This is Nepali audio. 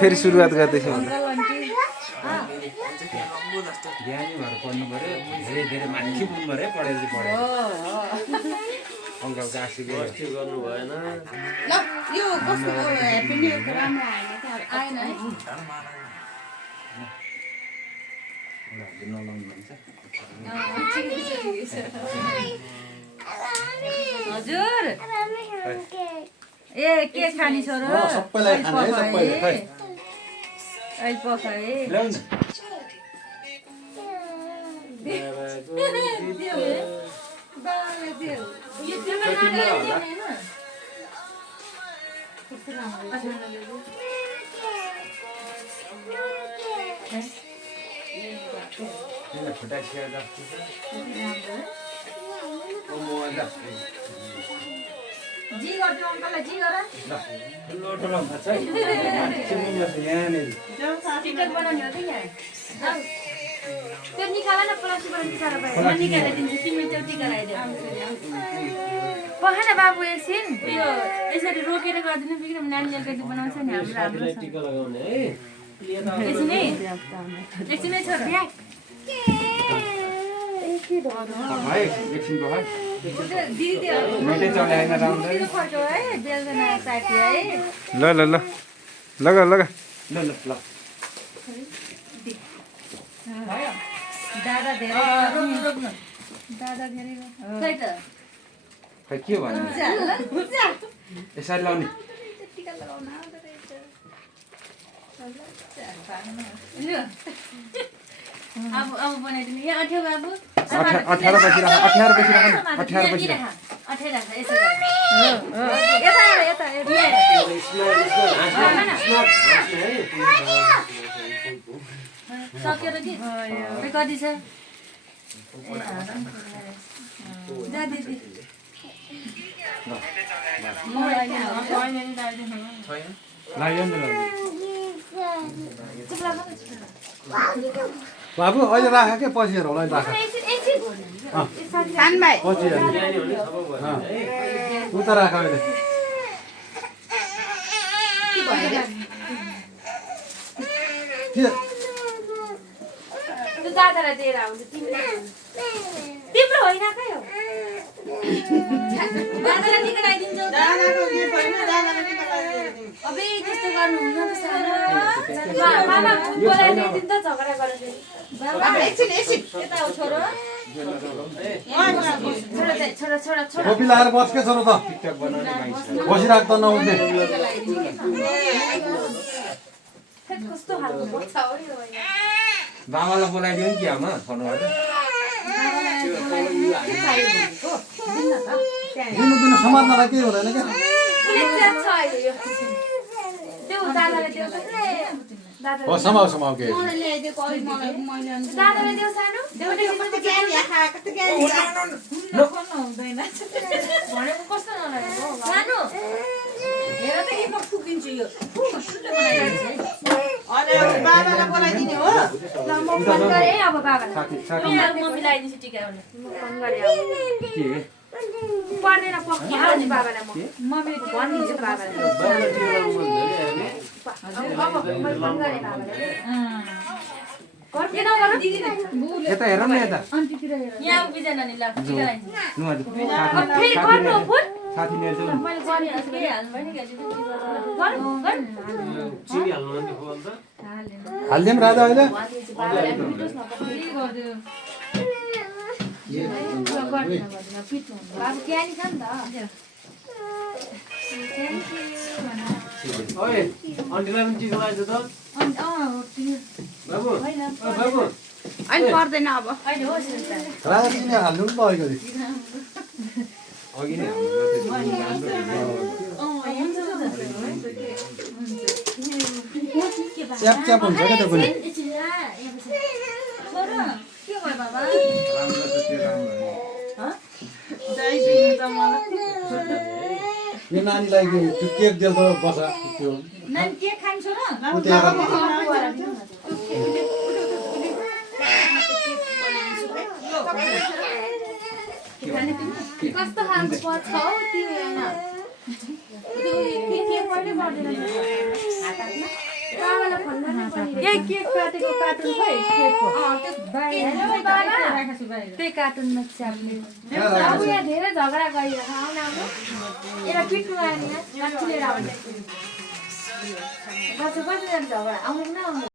फेरि सुरुवात गर्दैछु ज्ञानी भएर पढ्नु पर्यो धेरै धेरै मान्छे पुग्नु पर्यो पढेर चाहिँ पढ्यो अङ्कलको आशीर्वाद गर्नु भएन ल यो कस्तो ह्याप्पी न्यू इयर राम्रो आएन है नलाउनु भन्छ हजुर ए के खानी छोरो सबैलाई खाने है सबैले खै अहिले पकाए ल्याउनु फुटा स्याहार जी गर्छु अङ्कललाई जी गर ठुलो छ यहाँनिर टिकट बनाउने हो त यहाँ त्यो निकाल न प्लास्टिकबाट निकालेर भयो म निकालिदिन्छु तिमीले त्यो टिका लगाइदेऊ पखान बाबु एकछिन यो यसरी रोकेर गरिदिनु बिग्रम नानीले गरी बनाउँछ नि हाम्रो हाम्रो टिका लगाउने है एकछिन है छोरा भाइ एकछिनको भाइ दिदी मेटै चलाएन राम्रो खर्च है बेलजना साथी है ल ल ल लगा लगा ल ल ल दादा धेरै दादा धेरै खै त खै के भन्नु यसरी लाउने टिका लगाउन आउँदो रहेछ अब बनाइदिनु यहाँ अठ्यो बाबु 18 पछि राख 18 पछि राख 18 पछि राख अठै राख यसो यता यता सक्यो र कि कति छ जा दिदी बाबु अहिले राख के पछि हेर होला राख भाइ पछि हेर उता राख अहिले के दादालाई दिएर आउँछ तिम्रो होइन खै हो दादालाई टिका लगाइदिन्छौ अबे त्यस्तो गर्नुहुन्न मामा बोलाइदिनु त झगडा गरेर यता आऊ छोरो छोरा छोरा छोरा टोपी लाएर बस के छोरो त बसिराख त नउठ्ने कस्तो खालको बच्चा हो यो बाबालाई बोलाइदियो नि कि आमा फोनबाट दिनु दिनु समात्नलाई केही हुँदैन क्या त्यो दादाले देऊ हो समाउ समाउ के मलाई ल्याइदिएको अघि मलाई मैले दादाले देऊ सानो हुँदैन भनेको कस्तो नलागेको सानो हेर त म फुकिन्छु यो बाबालाई बोलाइदिने हो ल म फोन गरेँ है अब बाबालाई साथी साथी मम्मी लगाइदिन्छु टिका आउने म फोन गरेँ अब के पर्दैन पक्की हाल्ने बाबालाई म मम्मीले भनिदिन्छु बाबालाई अब फोन गरेँ बाबालाई के नगर यता हेर न यता यहाँ उभिजना नि ल टिका लगाइदिन्छु नुहाजु फेरि गर्नु हो फोन साथी मेरो चाहिँ मैले गरिहाल्छु के हाल्नु भयो नि गर्नु हालिदिउँ राजा अहिले बाबु क्यानी छ नि त ओए अन्टीलाई पनि चिज लगाइदियो त बाबु बाबु अनि पर्दैन अब अहिले होस् नि त राजा चिनी हाल्नु पनि भयो अघि अघि नै च्याप च्याप हुन्छ क्या त्यो पनि छोरो के भयो बाबा राम्रो त त्यो राम्रो यो नानीलाई त्यो केक दिएर त बस त्यो नानी के खान्छ र उताएर कस्तो खालको पर्छ हौ त्यो होइन त्यो के कहिले गर्दैन हात हातमा यही केक काटेको कार्टुन खै केकको हेलो बाबा त्यही कार्टुनमा स्यापले अब यहाँ धेरै झगडा गरिरहेको आउन आउनु यसलाई पिट्नु आयो नि यहाँ लिएर आउने कतिजना झगडा आउनु न आउनु